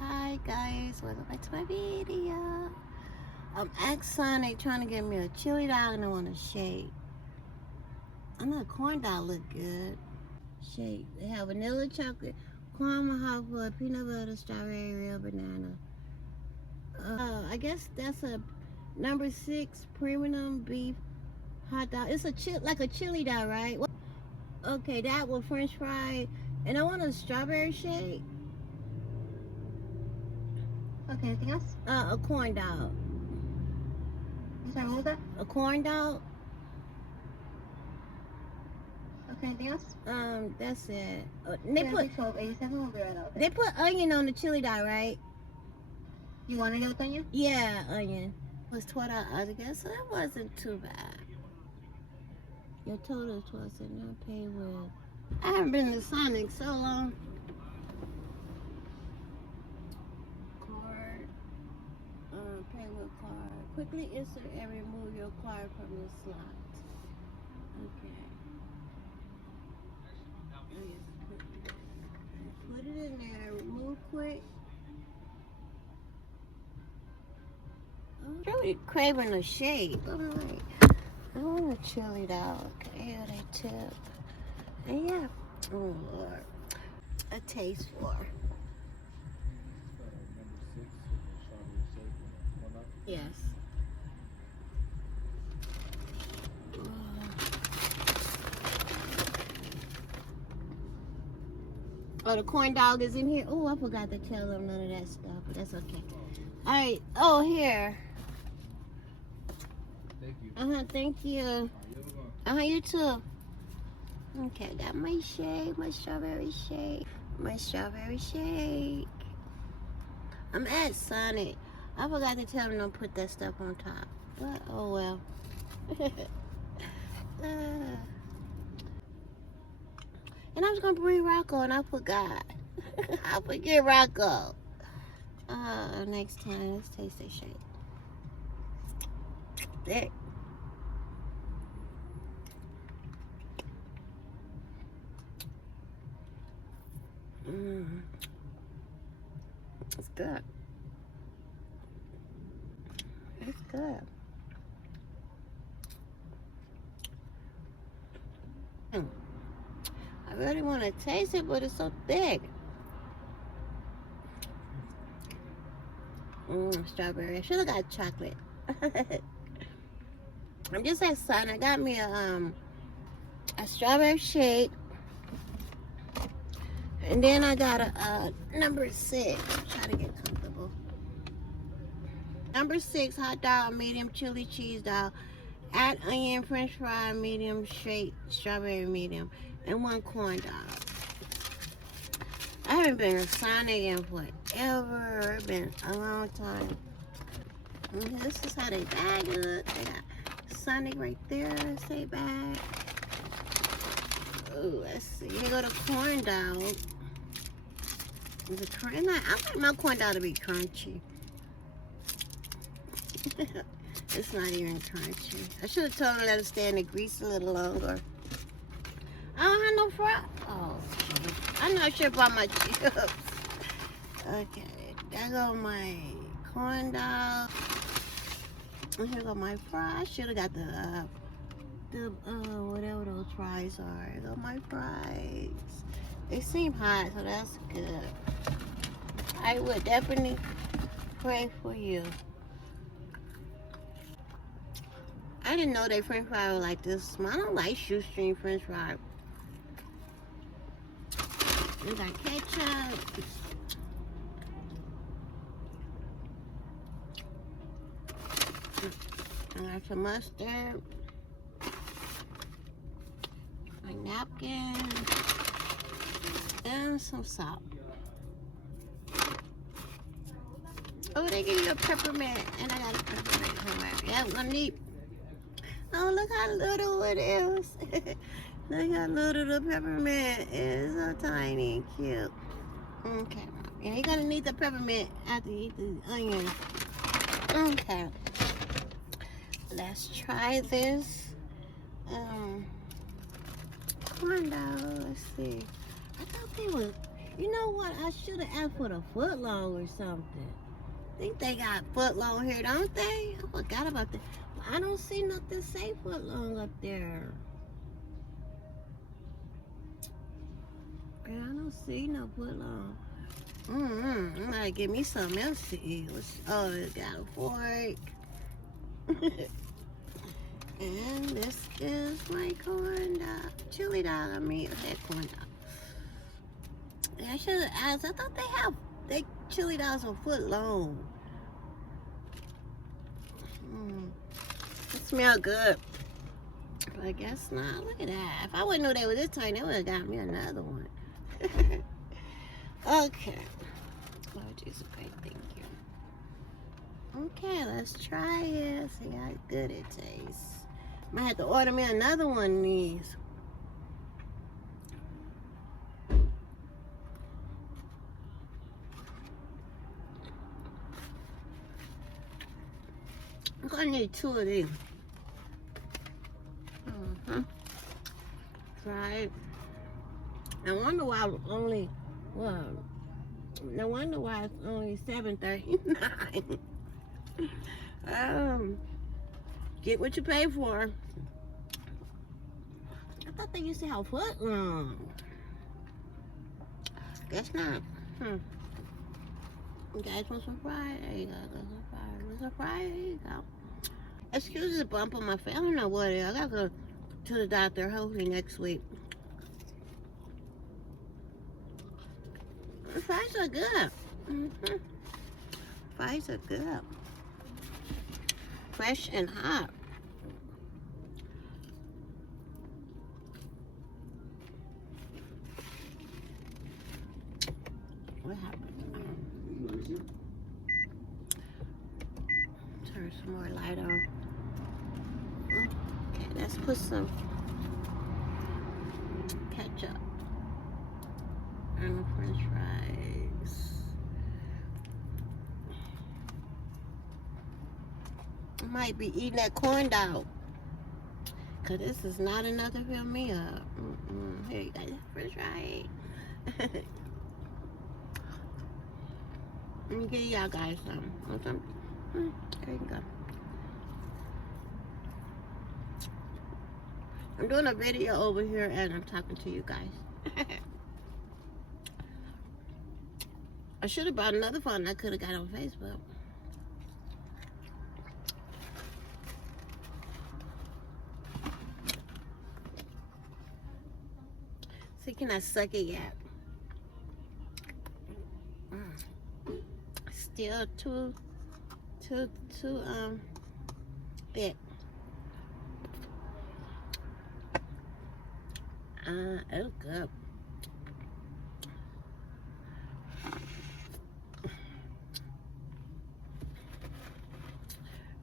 Hi guys, welcome back to my video. I'm at Sonic trying to get me a chili dog and I want a shake. I know corn dog look good. Shake. They have vanilla chocolate, caramel hot fudge, peanut butter, strawberry, real banana. I guess that's a number 6 premium beef hot dog. It's like a chili dog, right? Okay, that with French fry, and I want a strawberry shake. Okay, anything else? A corn dog. I'm sorry, what was that? A corn dog. Okay, anything else? That's it. They put 1287. We'll be right out. They put onion on the chili dog, right? You want to go with onion? Yeah, onion. It was $12, I guess, so that wasn't too bad. Your total was not paid with. I haven't been to Sonic so long. Card. Pay with card. Quickly insert and remove your card from the slot. Okay. Put it in there. Remove quick. I'm really craving a shake. I want a chili dog. Okay, they tip. And yeah. Oh Lord. A taste for. Yes. Oh, the corn dog is in here. Oh, I forgot to tell them none of that stuff, but that's okay. All right. Oh, here. Thank you. Thank you. You too. Okay, got my shake, my strawberry shake. My strawberry shake. I'm at Sonic. I forgot to tell them don't put that stuff on top. But, oh well. And I was gonna bring Rocco and I forgot. I forget Rocco. Next time, let's taste this shake. There. It's good. It's good. I really want to taste it, but it's so thick. Strawberry. I should have got chocolate. I'm just at Sun. I got me a strawberry shake. And then I got a number 6. Try to get comfortable. Number 6 hot dog, medium chili cheese dog. Add onion, French fry, medium shake, strawberry medium, and 1 corn dog. I haven't been to Sonic in forever. It's been a long time. This is how they bag look. They got Sonic right there. Say bag. Ooh, let's see. Here go the corn dog. I like my corn dog to be crunchy. It's not even crunchy. I should have told them to let it stay in the grease a little longer. I don't have no fry. Oh, I know I should have bought my chips. Okay, there go my corn dog. And here go my fries. I should have got the whatever those fries are. Here go my fries. They seem hot, so that's good. I would definitely pray for you. I didn't know they French fries were like this small. I don't like shoestring French fries. We got ketchup. I got some mustard. My napkin. And some salt. Oh, they give you a peppermint. And I got a peppermint somewhere. Yeah, I'm gonna need. Oh, look how little it is. Look how little the peppermint is. So tiny and cute. Okay. And you're gonna need the peppermint after you eat the onion. Okay. Let's try this. Corn dog. Let's see. I thought they were You know what? I should have asked for the foot long or something. I think they got foot long here, don't they? I forgot about that. I don't see nothing say foot long up there. Yeah, I don't see no foot long. I might give me something else to eat. Oh, it got a fork. And this is my corn dog. Chili dog, I mean, that corn dog. I should have asked. I thought they chili dogs are foot long. It smell good. But I guess not. Look at that. If I wouldn't know they were this tiny, they would have got me another one. Okay. Oh, Jesus, great. Thank you. Okay, let's try it. See how good it tastes. Might have to order me another one of these. I'm gonna need 2 of these. Try it. I wonder why it's only, well, no wonder why it's only $7.39. Get what you pay for. I thought they used to have foot long. Guess not. You guys want some fries? There you go. Want some fries? There you go. Excuse the bump on my face. I don't know what it is. I gotta go to the doctor hopefully next week. The fries are good. Fries are good. Fresh and hot. What happened? Turn some more light on. Okay, let's put some ketchup on the french fries. I might be eating that corn dog. Cause this is not enough to fill me up. Here you go, french fries. Let me give y'all guys some. Want some? There you go. I'm doing a video over here and I'm talking to you guys. I should have bought another phone I could have got on Facebook. See, can I suck it yet? Still too thick. It's good.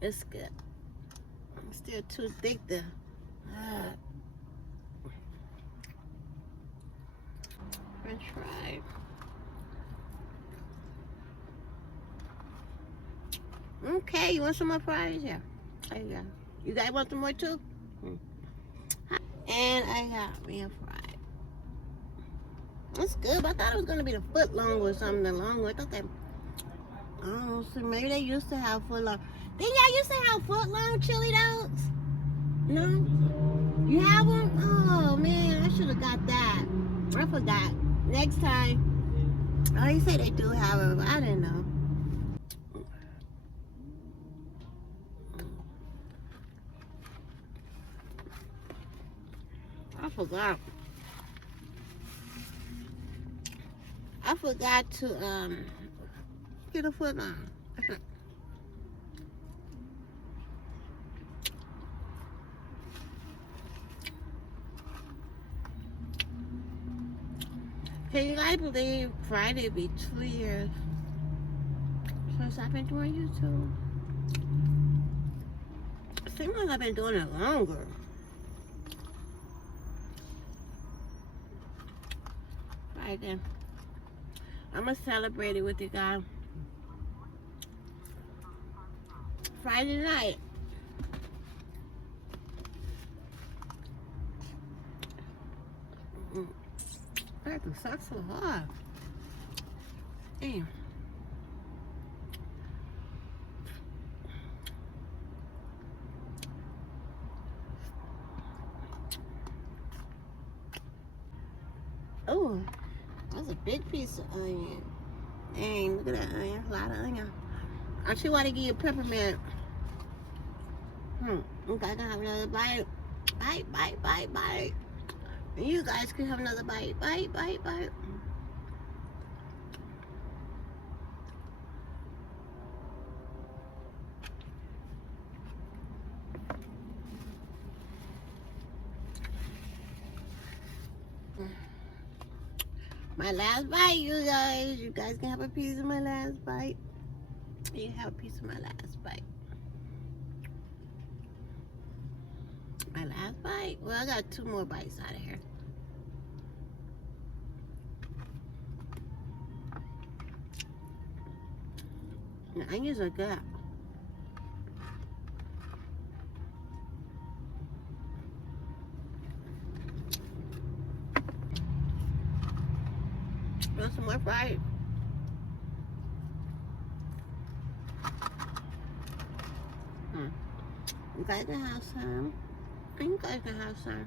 It's good. It's still too thick though. French fry. Okay, you want some more fries? Yeah. There you go. You guys want some more too? And I got me a fry. That's good, but I thought it was gonna be the foot long or something longer. I thought they, I don't know, so maybe they used to have foot long. Didn't y'all used to have foot long chili dogs? No? You have them? Oh man, I should have got that. I forgot. Next time. Oh, you say they do have them, but I didn't know. I forgot to get a foot on. Can you guys believe Friday be 2 years since I've been doing YouTube? It seems like I've been doing it longer. Friday. I'm gonna celebrate it with you guys. Friday night. I have to suck so hard. Damn. Oh, that's a big piece of onion. Dang, look at that onion. A lot of onion. I see why they give you peppermint. Okay, I can have another bite. Bite. And you guys can have another bite. Bite. My last bite, you guys. You guys can have a piece of my last bite. You can have a piece of my last bite. My last bite? Well, I got 2 more bites out of here. The onions are good. Want some more fries? You guys can have some. You guys can have some.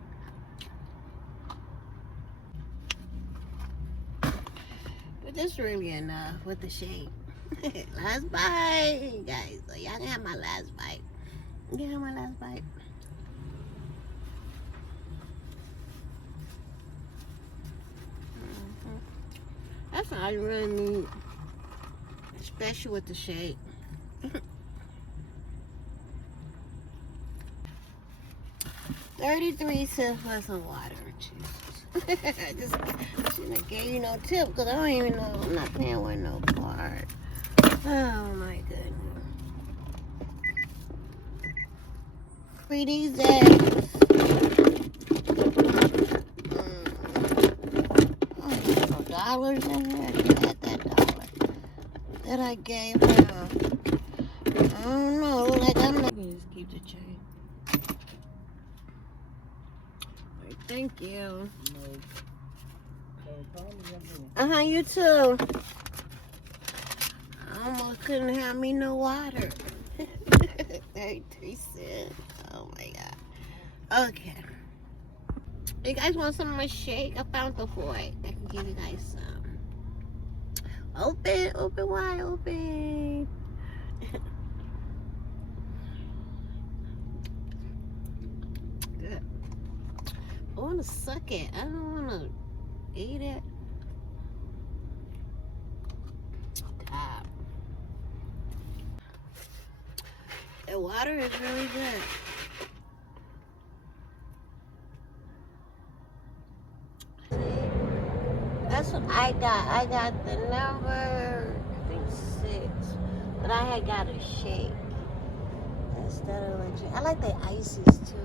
But this is really enough with the shake. Last bite, guys. So y'all can have my last bite. You can have my last bite. That's all you really need. Especially with the shake. 33 cents for some water. Jesus. I just shouldn't have gave you no tip because I don't even know. I'm not paying with no card. Oh my goodness. Free these eggs. Oh, $dollars in there. You had that dollar that I gave her. I don't know. Like I'm not. Just keep the change. Thank you. You too. I almost couldn't have me no water. 33 cents. Oh my god. Okay. You guys want some of my shake? I found the fork. I can give you guys some. Open wide, open. Good. I want to suck it. I don't want to eat it. God. The water is really good. That's what I got. I got the number, I think 6. But I had got a shake instead of a drink. I like the ices too.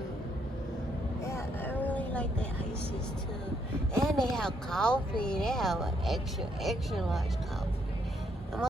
Yeah, I really like the ices too. And they have coffee. They have an extra large coffee.